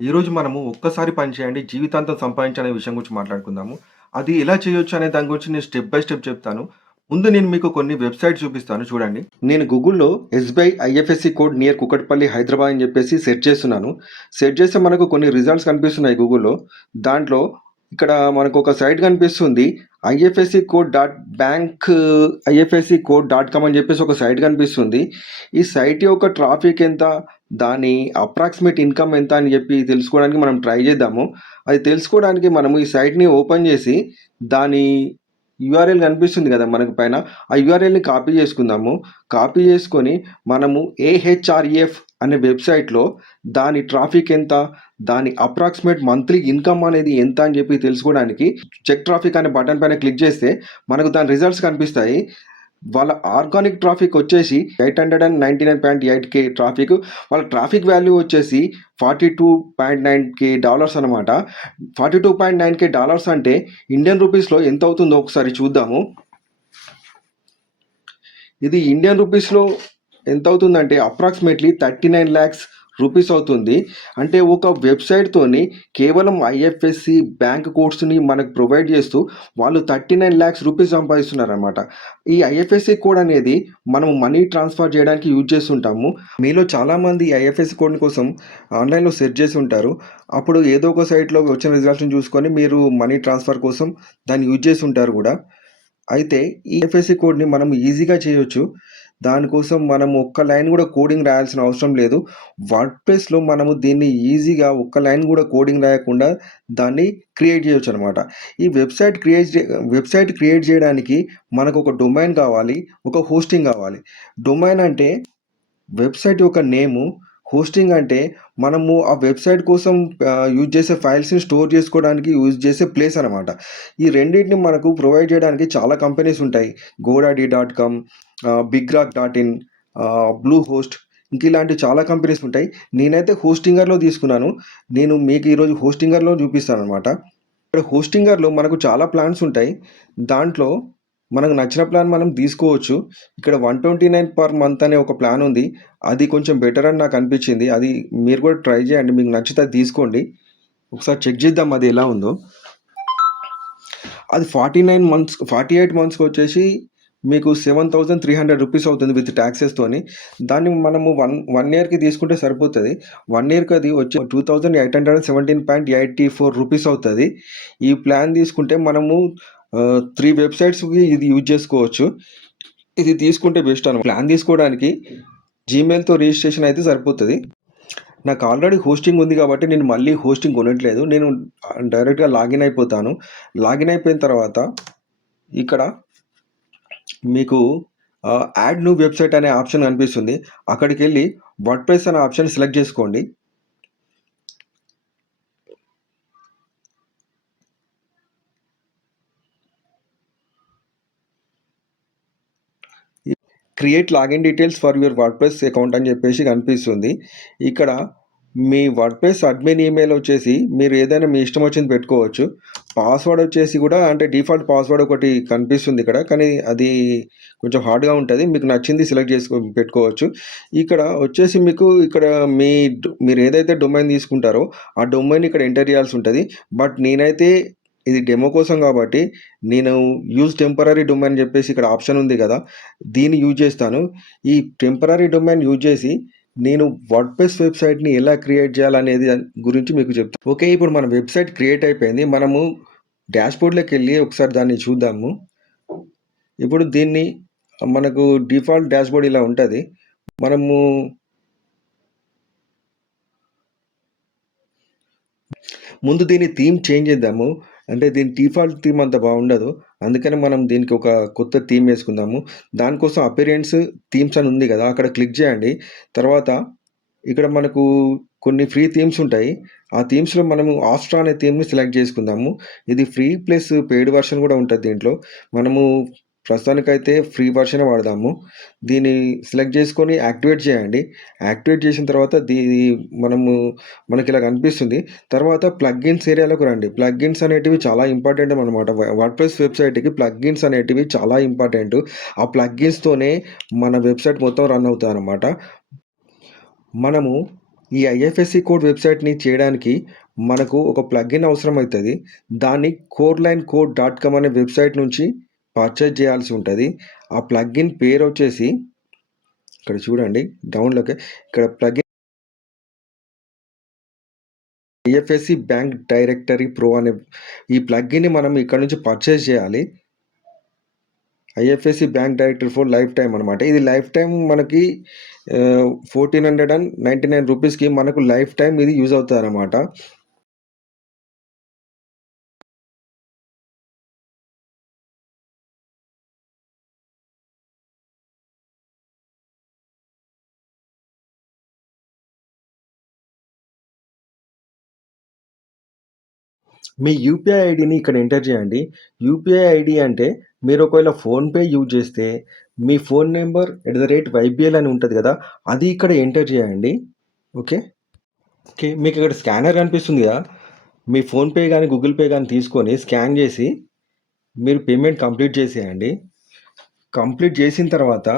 ఈరోజు మనము ఒక్కసారి పని చేయండి, జీవితాంతం సంపాదించనే విషయం గురించి మాట్లాడుకుందాము. అది ఎలా చేయొచ్చు అనే దాని గురించి నేను స్టెప్ బై స్టెప్ చెప్తాను. ముందు నేను మీకు కొన్ని వెబ్‌సైట్స్ చూపిస్తాను చూడండి. నేను గూగుల్‌లో SBI IFSC code near Kukatpally Hyderabad అని చెప్పేసి సెర్చ్ చేస్తున్నాను. సెర్చ్ చేస్తే మనకు కొన్ని రిజల్ట్స్ కనిపిస్తున్నాయి గూగుల్‌లో. దాంట్లో ఇక్కడ మనకొక సైట్ కనిపిస్తుంది. IFSC code dot bank IFSC code dot com అని చెప్పేసి ఒక సైట్ కనిపిస్తుంది. ఈ సైట్ యొక్క ట్రాఫిక్ ఎంత? దాని అప్రాక్సిమేట్ ఇన్‌కమ్ ఎంత అని చెప్పి తెలుసుకోవడానికి మనం ట్రై చేద్దాము. అది తెలుసుకోవడానికి మనము ఈ సైట్‌ని ఓపెన్ చేసి దాని యూఆర్ఎల్ కనిపిస్తుంది కదా మనకు పైన. ఆ యూఆర్ఎల్‌ని కాపీ చేసుకుందాము. కాపీ చేసుకొని మనము ఏహెచ్ఆర్‌ఈఎఫ్ అనే వెబ్‌సైట్‌లో దాని ట్రాఫిక్ ఎంత? దాని అప్రాక్సిమేట్ మంత్లీ ఇన్‌కమ్ అనేది ఎంత అని చెప్పి తెలుసుకోవడానికి చెక్ ట్రాఫిక్ అనే బటన్ పైన క్లిక్ చేస్తే మనకు దాని రిజల్ట్స్ కనిపిస్తాయి. వాళ్ళ ఆర్గానిక్ ట్రాఫిక్ వచ్చేసి 899.8K ట్రాఫిక్. వాళ్ళ ట్రాఫిక్ వాల్యూ వచ్చేసి $42.9K అనమాట. $42.9K అంటే ఇండియన్ రూపీస్‌లో ఎంత అవుతుందో ఒకసారి చూద్దాము. ఇది ఇండియన్ రూపీస్‌లో ఎంత అవుతుందంటే అప్రాక్సిమేట్‌లీ 39 లాక్స్ రూపీస్ అవుతుంది. అంటే ఒక వెబ్‌సైట్‌తోని కేవలం ఐఎఫ్ఎస్‌సి బ్యాంక్ కోడ్స్‌ని మనకు ప్రొవైడ్ చేస్తూ వాళ్ళు 39 లాక్స్ రూపీస్ సంపాదిస్తున్నారనమాట. ఈ ఐఎఫ్ఎస్‌సి కోడ్ అనేది మనం మనీ ట్రాన్స్‌ఫర్ చేయడానికి యూజ్ చేస్తుంటాము. మీలో చాలామంది ఐఎఫ్ఎస్‌సి కోడ్ కోసం ఆన్‌లైన్‌లో సెర్చ్ చేసి ఉంటారు. అప్పుడు ఏదో ఒక సైట్‌లో వచ్చిన రిజల్ట్స్‌ని చూసుకొని మీరు మనీ ట్రాన్స్‌ఫర్ కోసం దాన్ని యూజ్ చేసి ఉంటారు కూడా. అయితే ఈ ఐఎఫ్ఎస్‌సి కోడ్‌ని మనం ఈజీగా చేయొచ్చు. దానికోసం మనం ఒక్క లైన్ కూడా కోడింగ్ రాయాల్సిన అవసరం లేదు. వర్డ్‌ప్రెస్‌లో మనము దీన్ని ఈజీగా ఒక్క లైన్ కూడా కోడింగ్ రాయకుండా దాన్ని క్రియేట్ చేయొచ్చనమాట. ఈ వెబ్‌సైట్ క్రియేట్ చేయడానికి మనకొక డొమైన్ కావాలి. ఒక హోస్టింగ్ కావాలి. డొమైన్ అంటే వెబ్‌సైట్ యొక్క నేము. హోస్టింగ్ అంటే మనము ఆ వెబ్‌సైట్ కోసం యూజ్ చేసే ఫైల్స్‌ని స్టోర్ చేసుకోవడానికి యూజ్ చేసే ప్లేస్ అనమాట. ఈ రెండిటిని మనకు ప్రొవైడ్ చేయడానికి చాలా కంపెనీస్ ఉంటాయి. GoDaddy dot com, BigRock dot in, Bluehost ఇంక ఇలాంటి చాలా కంపెనీస్ ఉంటాయి. నేనైతే హోస్టింగర్‌లో తీసుకున్నాను. నేను మీకు ఈరోజు హోస్టింగర్‌లో చూపిస్తాననమాట. ఇక్కడ హోస్టింగర్‌లో మనకు చాలా ప్లాన్స్ ఉంటాయి. దాంట్లో మనకు నచ్చిన ప్లాన్ మనం తీసుకోవచ్చు. ఇక్కడ 129 పర్ మంత్ అనే ఒక ప్లాన్ ఉంది. అది కొంచెం బెటర్ అని నాకు అనిపించింది. అది మీరు కూడా ట్రై చేయండి. మీకు నచ్చితే అది తీసుకోండి. ఒకసారి చెక్ చేద్దాం అది ఎలా ఉందో. అది 48 మంత్స్‌కి వచ్చేసి మీకు 7,300 రూపీస్ అవుతుంది విత్ టాక్సెస్‌తోని. దాన్ని మనము 1 ఇయర్‌కి తీసుకుంటే సరిపోతది. 1 ఇయర్‌కి అది వచ్చి 2,817.84 రూపీస్ అవుతది. ఈ ప్లాన్ తీసుకుంటే మనము 3 వెబ్‌సైట్స్‌కి ఇది యూజ్ చేసుకోవచ్చు. ఇది తీసుకుంటే బెస్ట్ అనమాట. ప్లాన్ తీసుకోవడానికి జీమెయిల్‌తో రిజిస్ట్రేషన్ అయితే సరిపోతది. నాకు ఆల్రెడీ హోస్టింగ్ ఉంది కాబట్టి నేను మళ్ళీ హోస్టింగ్ కొనట్లేదు. నేను డైరెక్ట్‌గా లాగిన్ అయిపోతాను. లాగిన్ అయిపోయిన తర్వాత ఇక్కడ మీకు యాడ్ న్యూ వెబ్‌సైట్ అనే ఆప్షన్ కనిపిస్తుంది. అక్కడికెళ్ళి వర్డ్‌ప్రెస్ అనే ఆప్షన్ సెలెక్ట్ చేసుకోండి. Create login details for your WordPress account అని చెప్పేసి కనిపిస్తుంది. ఇక్కడ మీ వర్డ్‌ప్రెస్ అడ్మిన్ ఈమెయిల్ వచ్చేసి మీరు ఏదైనా మీ ఇష్టం వచ్చింది పెట్టుకోవచ్చు. పాస్వర్డ్ వచ్చేసి కూడా అంటే డిఫాల్ట్ పాస్వర్డ్ ఒకటి కనిపిస్తుంది ఇక్కడ. కానీ అది కొంచెం హార్డ్‌గా ఉంటది. మీకు నచ్చింది సెలెక్ట్ పెట్టుకోవచ్చు. ఇక్కడ వచ్చేసి మీకు ఇక్కడ మీరు ఏదైతే డొమైన్ తీసుకుంటారో ఆ డొమైన్ ఇక్కడ ఎంటర్ చేయాల్సి ఉంటది. బట్ నేనైతే ఇది డెమో కోసం కాబట్టి నేను యూజ్ టెంపరరీ డొమైన్ అని చెప్పేసి ఇక్కడ ఆప్షన్ ఉంది కదా! దీన్ని యూజ్ చేస్తాను. ఈ టెంపరరీ డొమైన్ యూజ్ చేసి నేను వర్డ్‌ప్రెస్ వెబ్‌సైట్‌ని ఎలా క్రియేట్ చేయాలనేది గురించి మీకు చెప్తాను. ఓకే. ఇప్పుడు మన వెబ్‌సైట్ క్రియేట్ అయిపోయింది. మనము డాష్‌బోర్డ్‌లోకెళ్ళి ఒకసారి దాన్ని చూద్దాము. ఇప్పుడు దీన్ని మనకు డిఫాల్ట్ డాష్‌బోర్డ్ ఇలా ఉంటది. మనము ముందు దీని థీమ్ చేంజ్ చేద్దాము. అంటే దీని డిఫాల్ట్ థీమ్ అంత బాగుండదు. అందుకని మనం దీనికి ఒక కొత్త థీమ్ వేసుకుందాము. దానికోసం అపియరెన్స్ థీమ్స్ అని ఉంది కదా! అక్కడ క్లిక్ చేయండి. తర్వాత ఇక్కడ మనకు కొన్ని ఫ్రీ థీమ్స్ ఉంటాయి. ఆ థీమ్స్‌లో మనము ఆస్ట్రా అనే థీమ్‌ని సెలెక్ట్ చేసుకుందాము. ఇది ఫ్రీ ప్లస్ పెయిడ్ వెర్షన్ కూడా ఉంటది దీంట్లో. మనము ప్రస్తుతానికైతే ఫ్రీ వెర్షనే వాడదాము. దీన్ని సెలెక్ట్ చేసుకొని యాక్టివేట్ చేయండి. యాక్టివేట్ చేసిన తర్వాత మనకిలా కనిపిస్తుంది. తర్వాత ప్లగ్ఇన్స్ ఏరియాలోకి రండి. ప్లగ్ఇన్స్ అనేటివి చాలా ఇంపార్టెంట్ అనమాట. వర్డ్‌ప్రెస్ వెబ్‌సైట్‌కి ప్లగ్ఇన్స్ అనేటివి చాలా ఇంపార్టెంటు. ఆ ప్లగ్ఇన్స్‌తోనే మన వెబ్‌సైట్ మొత్తం రన్ అవుతదనమాట. మనము ఈ ఐఎఫ్ఎస్సి కోడ్ వెబ్సైట్ని చేయడానికి మనకు ఒక ప్లగ్ఇన్ అవసరం అవుతుంది. దాన్ని corelinecode.com అనే వెబ్సైట్ నుంచి పర్చేజ్ చేయాల్సి ఉంటుంది. ఆ ప్లగ్ఇన్ పేరు వచ్చేసి ఇక్కడ చూడండి డౌన్లోకి ఇక్కడ plugin IFSC bank directory pro అనే ఈ ప్లగ్ఇన్ని మనం ఇక్కడ నుంచి పర్చేజ్ చేయాలి. IFSC bank directory pro life time అనమాట. ఇది లైఫ్ టైం మనకి 1499 రూపీస్కి మనకు లైఫ్ టైం ఇది యూజ్ అవుతుంది అనమాట. మీ యూపీఐ ఐడిని ఇక్కడ ఎంటర్ చేయండి. యూపీఐ ఐడి అంటే మీరు ఒకవేళ ఫోన్పే యూజ్ చేస్తే మీ ఫోన్ నెంబర్ @YBL అని ఉంటుంది కదా, అది ఇక్కడ ఎంటర్ చేయండి. ఓకే ఓకే మీకు ఇక్కడ స్కానర్ కనిపిస్తుంది కదా, మీ ఫోన్పే కానీ గూగుల్ పే కానీ తీసుకొని స్కాన్ చేసి మీరు పేమెంట్ కంప్లీట్ చేసేయండి. కంప్లీట్ చేసిన తర్వాత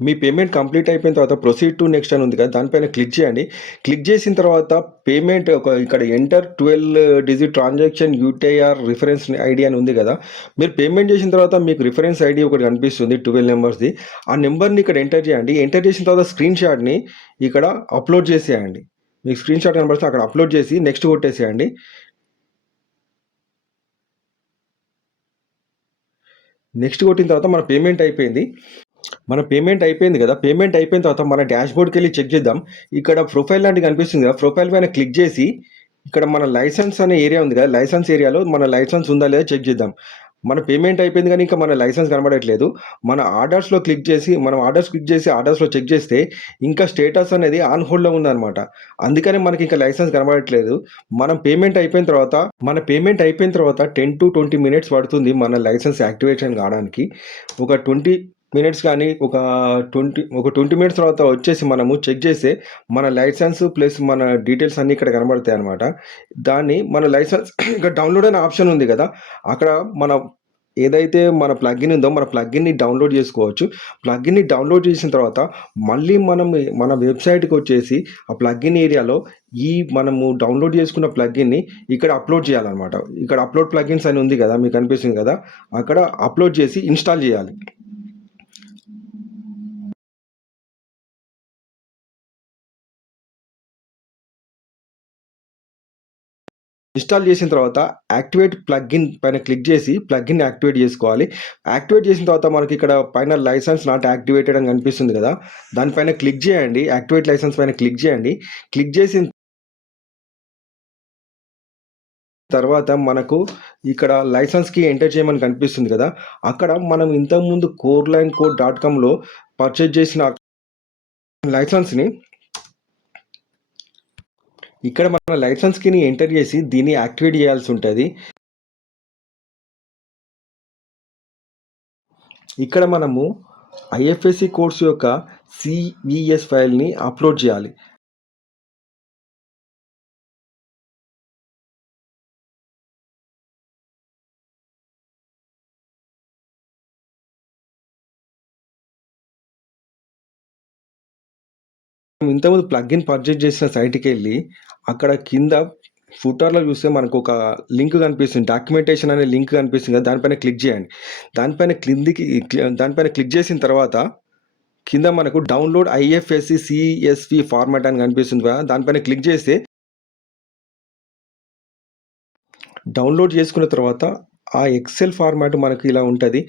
మీ పేమెంట్ కంప్లీట్ అయిపోయిన తర్వాత ప్రొసీడ్ టు నెక్స్ట్ అని ఉంది కదా, దానిపైన క్లిక్ చేయండి. క్లిక్ చేసిన తర్వాత పేమెంట్ ఇక్కడ enter 12 digit transaction UTR reference ID అని ఉంది కదా, మీరు పేమెంట్ చేసిన తర్వాత మీకు రిఫరెన్స్ ఐడి ఒకటి కనిపిస్తుంది 12 నెంబర్స్ది. ఆ నెంబర్ని ఇక్కడ ఎంటర్ చేయండి. ఎంటర్ చేసిన తర్వాత స్క్రీన్ షాట్ని ఇక్కడ అప్లోడ్ చేసేయండి. మీకు స్క్రీన్ షాట్ కనబడుతుంది, అక్కడ అప్లోడ్ చేసి నెక్స్ట్ కొట్టేసేయండి. నెక్స్ట్ కొట్టిన తర్వాత మన పేమెంట్ అయిపోయింది. మన పేమెంట్ అయిపోయింది కదా, పేమెంట్ అయిపోయిన తర్వాత మన డాష్ బోర్డ్కి వెళ్ళి చెక్ చేద్దాం. ఇక్కడ ప్రొఫైల్ లాంటివి కనిపిస్తుంది కదా, ప్రొఫైల్ పైన క్లిక్ చేసి ఇక్కడ మన లైసెన్స్ అనే ఏరియా ఉంది కదా, లైసెన్స్ ఏరియాలో మన లైసెన్స్ ఉందా లేదా చెక్ చేద్దాం. మన పేమెంట్ అయిపోయింది కానీ ఇంకా మన లైసెన్స్ కనబడట్లేదు. మన ఆర్డర్స్లో క్లిక్ చేసి ఆర్డర్స్లో చెక్ చేస్తే ఇంకా స్టేటస్ అనేది ఆన్ హోల్డ్లో ఉందన్నమాట. అందుకని మనకి ఇంకా లైసెన్స్ కనబడట్లేదు. మన పేమెంట్ అయిపోయిన తర్వాత 10 to 20 మినిట్స్ పడుతుంది మన లైసెన్స్ యాక్టివేషన్ కావడానికి. ఒక 20 మినిట్స్ కానీ ఒక 20 మినిట్స్ తర్వాత వచ్చేసి మనము చెక్ చేస్తే మన లైసెన్స్ ప్లస్ మన డీటెయిల్స్ అన్నీ ఇక్కడ కనబడతాయి అనమాట. దాన్ని మన లైసెన్స్ ఇక్కడ డౌన్లోడ్ అనే ఆప్షన్ ఉంది కదా, అక్కడ మన ఏదైతే మన ప్లగ్ఇన్ ఉందో మన ప్లగ్ఇన్ని డౌన్లోడ్ చేసుకోవచ్చు. ప్లగ్ఇన్ని డౌన్లోడ్ చేసిన తర్వాత మళ్ళీ మన వెబ్సైట్కి వచ్చేసి ఆ ప్లగ్ఇన్ ఏరియాలో మనము డౌన్లోడ్ చేసుకున్న ప్లగ్ఇన్ని ఇక్కడ అప్లోడ్ చేయాలన్నమాట. ఇక్కడ అప్లోడ్ ప్లగ్ఇన్స్ అని ఉంది కదా, మీకు కనిపిస్తుంది కదా, అక్కడ అప్లోడ్ చేసి ఇన్స్టాల్ చేయాలి. ఇన్స్టాల్ చేసిన తర్వాత యాక్టివేట్ ప్లగ్ఇన్ పైన క్లిక్ చేసి ప్లగ్ఇన్ యాక్టివేట్ చేసుకోవాలి. యాక్టివేట్ చేసిన తర్వాత మనకి ఇక్కడ పైన లైసెన్స్ నాట్ యాక్టివేటెడ్ అని కనిపిస్తుంది కదా, దానిపైన క్లిక్ చేయండి. యాక్టివేట్ లైసెన్స్ పైన క్లిక్ చేయండి. క్లిక్ చేసిన తర్వాత మనకు ఇక్కడ లైసెన్స్కి ఎంటర్ చేయమని కనిపిస్తుంది కదా, అక్కడ మనం ఇంతకుముందు corelinecode.comలో పర్చేజ్ చేసిన లైసెన్స్ని ఇక్కడ మన లైసెన్స్కి ఎంటర్ చేసి దీన్ని యాక్టివేట్ చేయాల్సి ఉంటుంది. ఇక్కడ మనము ఐఎఫ్ఎస్సి కోడ్స్ యొక్క CVS ఫైల్ని అప్లోడ్ చేయాలి. ఇంతకుముందు ప్లగ్ఇన్ పర్చేజ్ చేసిన సైట్కి వెళ్ళి అక్కడ కింద ఫుటర్లో చూస్తే మనకు ఒక లింక్ కనిపిస్తుంది, డాక్యుమెంటేషన్ అనే లింక్ కనిపిస్తుంది కదా, దానిపైన క్లిక్ చేయండి. దానిపైన క్లిక్ చేసిన తర్వాత కింద మనకు డౌన్లోడ్ IFSC CSV ఫార్మాట్ అని కనిపిస్తుంది కదా, దానిపైన క్లిక్ చేస్తే డౌన్లోడ్ చేసుకున్న తర్వాత ఆ ఎక్సెల్ ఫార్మాట్ మనకు ఇలా ఉంటుంది.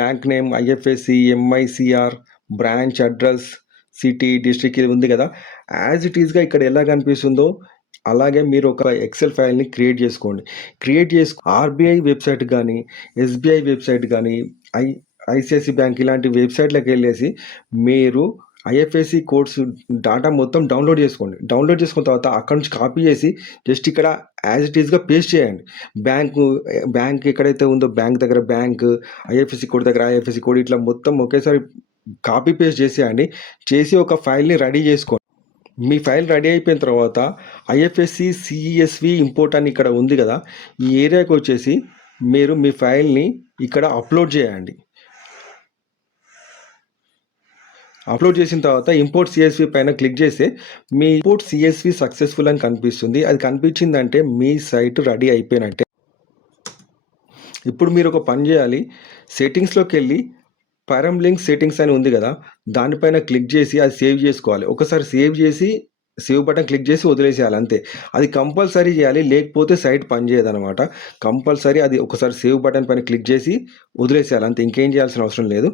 Bank name, IFSC, MICR, branch address, city, district ఇది ఉంది కదా, యాజ్ ఇట్ ఈస్గా ఇక్కడ ఎలా కనిపిస్తుందో అలాగే మీరు ఒక ఎక్సెల్ ఫైల్ని క్రియేట్ చేసుకోండి. RBI వెబ్సైట్ కానీ, SBI వెబ్సైట్ కానీ, ICICI బ్యాంక్ ఇలాంటి వెబ్సైట్లకు వెళ్ళేసి మీరు IFSC కోడ్స్ డాటా మొత్తం డౌన్లోడ్ చేసుకోండి. డౌన్లోడ్ చేసుకున్న తర్వాత అక్కడ నుంచి కాపీ చేసి జస్ట్ ఇక్కడ యాజ్ ఇట్ ఈస్గా పేస్ట్ చేయండి. బ్యాంక్ ఎక్కడైతే ఉందో బ్యాంక్ దగ్గర బ్యాంక్, IFSC కోడ్ దగ్గర IFSC కోడ్, ఇట్లా మొత్తం ఒకేసారి కాపీ పేస్ట్ చేసి ఒక ఫైల్ని రెడీ చేసుకోండి. మీ ఫైల్ రెడీ అయిపోయిన తర్వాత IFSC CSV ఇంపోర్ట్ అని ఇక్కడ ఉంది కదా, ఈ ఏరియాకి వచ్చేసి మీరు మీ ఫైల్ని ఇక్కడ అప్లోడ్ చేయండి. అప్లోడ్ చేసిన తర్వాత ఇంపోర్ట్ సిఎస్వి పైన క్లిక్ చేస్తే మీ ఇంపోర్ట్ సిఎస్వి సక్సెస్ఫుల్ అని కనిపిస్తుంది. అది కనిపించిందంటే మీ సైట్ రెడీ అయిపోయినట్టే. ఇప్పుడు మీరు ఒక పని చేయాలి. సెట్టింగ్స్లోకి వెళ్ళి పరమ్ లింక్ సెట్టింగ్స్ అని ఉంది కదా, దానిపైన క్లిక్ చేసి అది సేవ్ చేసుకోవాలి. ఒకసారి సేవ్ చేసి సేవ్ బటన్ క్లిక్ చేసి వదిలేసేయాలి అంతే. అది కంపల్సరీ చేయాలి, లేకపోతే సైట్ పనిచేయదనమాట. కంపల్సరీ అది ఒకసారి సేవ్ బటన్ పైన క్లిక్ చేసి వదిలేసేయాలి అంతే, ఇంకేం చేయాల్సిన అవసరం లేదు.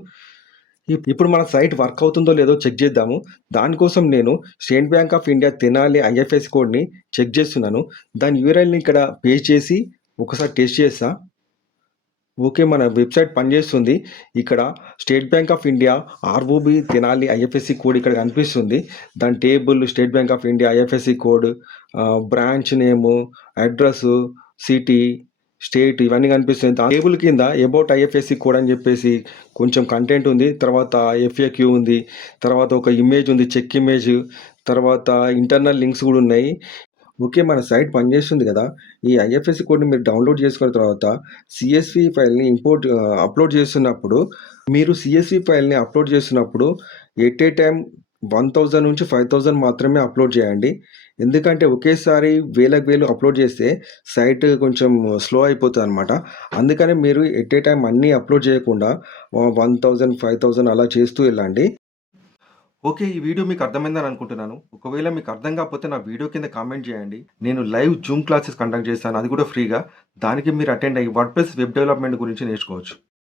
ఇప్పుడు మన సైట్ వర్క్ అవుతుందో లేదో చెక్ చేద్దాము. దానికోసం నేను state bank of India Tenali IFSC కోడ్ని చెక్ చేస్తున్నాను. దాని యూఆర్ఎల్ని ఇక్కడ పేస్ట్ చేసి ఒకసారి టెస్ట్ చేస్తా. ఓకే, మన వెబ్సైట్ పనిచేస్తుంది. ఇక్కడ state bank of India ROB Tenali IFSC code ఇక్కడ కనిపిస్తుంది. దాని table, state bank of India IFSC code, branch name, address, city, state ఇవన్నీ కనిపిస్తుంది. ఆ టేబుల్ కింద అబౌట్ ఐఎఫ్ఎస్సి కోడ్ అని చెప్పేసి కొంచెం కంటెంట్ ఉంది. తర్వాత ఎఫ్ఏక్యూ ఉంది. తర్వాత ఒక ఇమేజ్ ఉంది, చెక్ ఇమేజ్. తర్వాత ఇంటర్నల్ లింక్స్ కూడా ఉన్నాయి. ఓకే, మన సైట్ పనిచేస్తుంది కదా. ఈ ఐఎఫ్ఎస్సి కోడ్ని మీరు డౌన్లోడ్ చేసుకున్న తర్వాత సిఎస్వి ఫైల్ని అప్లోడ్ చేస్తున్నప్పుడు, మీరు సిఎస్వి ఫైల్ని అప్లోడ్ చేస్తున్నప్పుడు ఎట్ ఏ టైం 1000 నుంచి 5000 మాత్రమే అప్లోడ్ చేయండి. ఎందుకంటే ఒకేసారి వేలకు వేలు అప్లోడ్ చేస్తే సైట్ కొంచెం స్లో అయిపోతుంది అనమాట. అందుకని మీరు ఎట్ ఏ టైం అన్నీ అప్లోడ్ చేయకుండా 1000, 5000 అలా చేస్తూ వెళ్ళండి. ఓకే, ఈ వీడియో మీకు అర్థమైందని అనుకుంటున్నాను. ఒకవేళ మీకు అర్థం కాకపోతే నా వీడియో కింద కామెంట్ చేయండి. నేను లైవ్ జూమ్ క్లాసెస్ కండక్ట్ చేస్తాను, అది కూడా ఫ్రీగా. దానికి మీరు అటెండ్ అయ్యి వర్డ్‌ప్రెస్ వెబ్ డెవలప్‌మెంట్ గురించి నేర్చుకోవచ్చు.